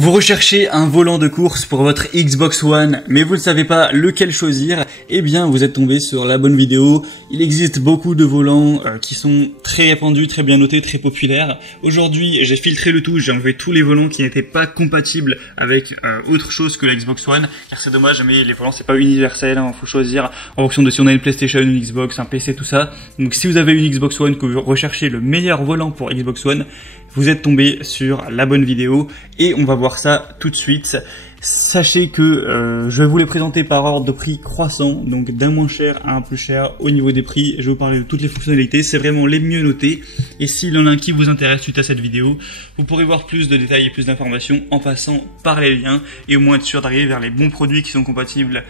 Vous recherchez un volant de course pour votre Xbox One, mais vous ne savez pas lequel choisir, eh bien vous êtes tombé sur la bonne vidéo. Il existe beaucoup de volants qui sont très répandus, très bien notés, très populaires. Aujourd'hui, j'ai filtré le tout, j'ai enlevé tous les volants qui n'étaient pas compatibles avec autre chose que la Xbox One, car c'est dommage, mais les volants c'est pas universel, hein, faut choisir en fonction de si on a une PlayStation, une Xbox, un PC, tout ça. Donc si vous avez une Xbox One, que vous recherchez le meilleur volant pour Xbox One, vous êtes tombé sur la bonne vidéo et on va voir ça tout de suite. Sachez que je vais vous les présenter par ordre de prix croissant, donc d'un moins cher à un plus cher au niveau des prix. Je vais vous parler de toutes les fonctionnalités, c'est vraiment les mieux notés. Et s'il y en a un qui vous intéresse suite à cette vidéo, vous pourrez voir plus de détails et plus d'informations en passant par les liens et au moins être sûr d'arriver vers les bons produits qui sont compatibles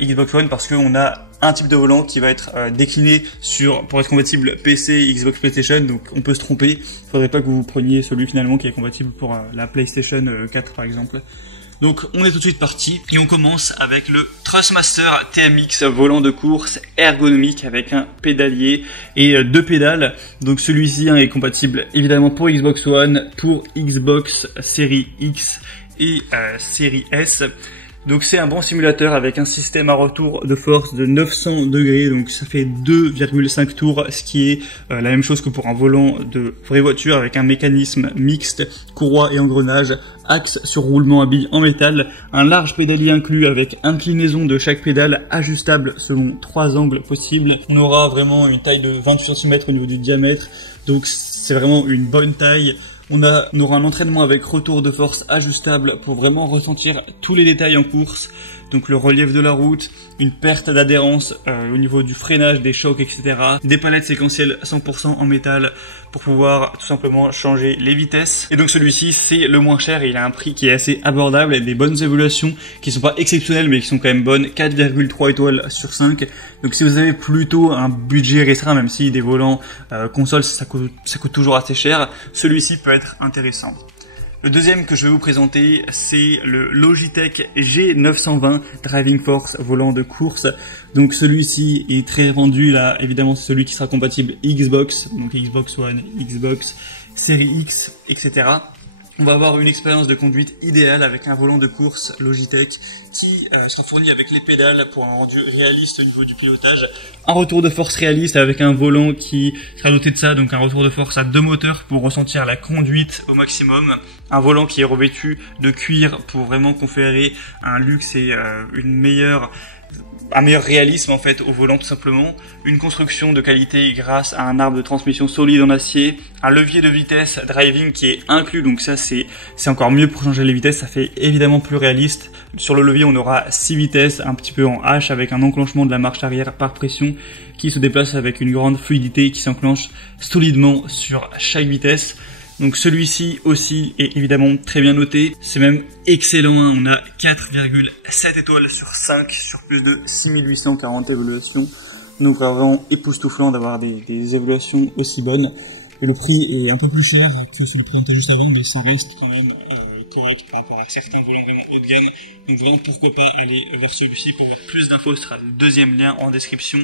Xbox One, parce qu'on a un type de volant qui va être décliné pour être compatible PC, Xbox, PlayStation, donc on peut se tromper. Il faudrait pas que vous preniez celui finalement qui est compatible pour la PlayStation 4 par exemple. Donc on est tout de suite parti et on commence avec le Thrustmaster TMX volant de course ergonomique avec un pédalier et deux pédales. Donc celui-ci est compatible évidemment pour Xbox One, pour Xbox Series X et Series S. Donc c'est un bon simulateur avec un système à retour de force de 900 degrés, donc ça fait 2,5 tours, ce qui est la même chose que pour un volant de vraie voiture avec un mécanisme mixte, courroie et engrenage, axe sur roulement à billes en métal, un large pédalier inclus avec inclinaison de chaque pédale ajustable selon 3 angles possibles. On aura vraiment une taille de 28 cm au niveau du diamètre, donc c'est vraiment une bonne taille. On aura un entraînement avec retour de force ajustable pour vraiment ressentir tous les détails en course. Donc le relief de la route, une perte d'adhérence au niveau du freinage, des chocs, etc. Des palettes séquentielles 100% en métal pour pouvoir tout simplement changer les vitesses. Et donc celui-ci c'est le moins cher et il a un prix qui est assez abordable et des bonnes évaluations qui sont pas exceptionnelles mais qui sont quand même bonnes, 4,3 étoiles sur 5. Donc si vous avez plutôt un budget restreint, même si des volants console ça coûte toujours assez cher, celui-ci peut être intéressant. Le deuxième que je vais vous présenter, c'est le Logitech G920 Driving Force volant de course. Donc celui-ci est très vendu là, évidemment c'est celui qui sera compatible Xbox, donc Xbox One, Xbox Series X, etc. On va avoir une expérience de conduite idéale avec un volant de course Logitech qui sera fourni avec les pédales pour un rendu réaliste au niveau du pilotage. Un retour de force réaliste avec un volant qui sera doté de ça, donc un retour de force à 2 moteurs pour ressentir la conduite au maximum. Un volant qui est revêtu de cuir pour vraiment conférer un luxe et un meilleur réalisme en fait au volant tout simplement, une construction de qualité grâce à un arbre de transmission solide en acier, un levier de vitesse driving qui est inclus, donc ça c'est encore mieux pour changer les vitesses, ça fait évidemment plus réaliste. Sur le levier on aura 6 vitesses, un petit peu en H avec un enclenchement de la marche arrière par pression qui se déplace avec une grande fluidité qui s'enclenche solidement sur chaque vitesse. Donc celui-ci aussi est évidemment très bien noté, c'est même excellent, on a 4,7 étoiles sur 5 sur plus de 6840 évaluations. Donc vraiment époustouflant d'avoir des évaluations aussi bonnes. Et le prix est un peu plus cher que celui présenté juste avant, mais ça reste quand même correct par rapport à certains volants vraiment haut de gamme. Donc vraiment pourquoi pas aller vers celui-ci. Pour voir plus d'infos, ce sera le deuxième lien en description.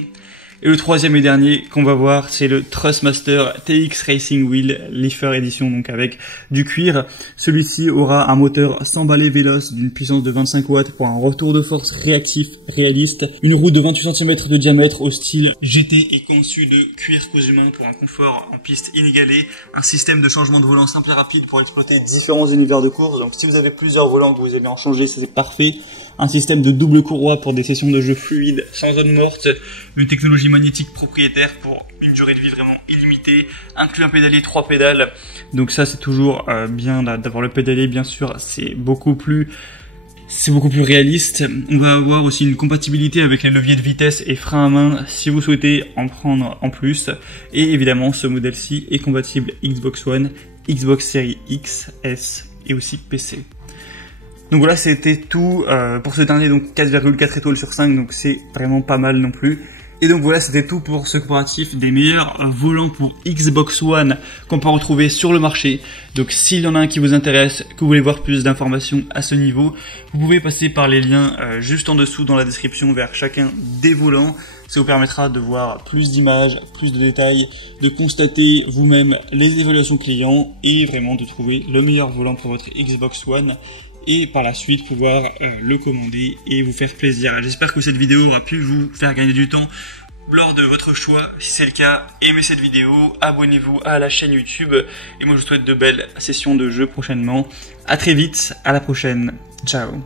Et le troisième et dernier qu'on va voir, c'est le Thrustmaster TX Racing Wheel Leafer Edition, donc avec du cuir. Celui-ci aura un moteur 100 balais véloce d'une puissance de 25 watts pour un retour de force réactif réaliste. Une roue de 28 cm de diamètre au style GT et conçue de cuir cousu main pour un confort en piste inégalé. Un système de changement de volant simple et rapide pour exploiter différents univers de course. Donc si vous avez plusieurs volants que vous aimez en changer, c'est parfait. Un système de double courroie pour des sessions de jeu fluides sans zone morte, une technologie magnétique propriétaire pour une durée de vie vraiment illimitée, inclut un pédalier 3 pédales, donc ça c'est toujours bien d'avoir le pédalier, bien sûr c'est beaucoup plus réaliste. On va avoir aussi une compatibilité avec les leviers de vitesse et frein à main si vous souhaitez en prendre en plus, et évidemment ce modèle-ci est compatible Xbox One, Xbox Series X, S et aussi PC. Donc voilà, c'était tout pour ce dernier, donc 4,4 étoiles sur 5, donc c'est vraiment pas mal non plus. Et donc voilà, c'était tout pour ce comparatif des meilleurs volants pour Xbox One qu'on peut retrouver sur le marché. Donc s'il y en a un qui vous intéresse, que vous voulez voir plus d'informations à ce niveau, vous pouvez passer par les liens juste en dessous dans la description vers chacun des volants. Ça vous permettra de voir plus d'images, plus de détails, de constater vous-même les évaluations clients et vraiment de trouver le meilleur volant pour votre Xbox One. Et par la suite pouvoir le commander et vous faire plaisir. J'espère que cette vidéo aura pu vous faire gagner du temps lors de votre choix. Si c'est le cas, aimez cette vidéo, abonnez-vous à la chaîne YouTube et moi je vous souhaite de belles sessions de jeu prochainement. À très vite, à la prochaine, ciao.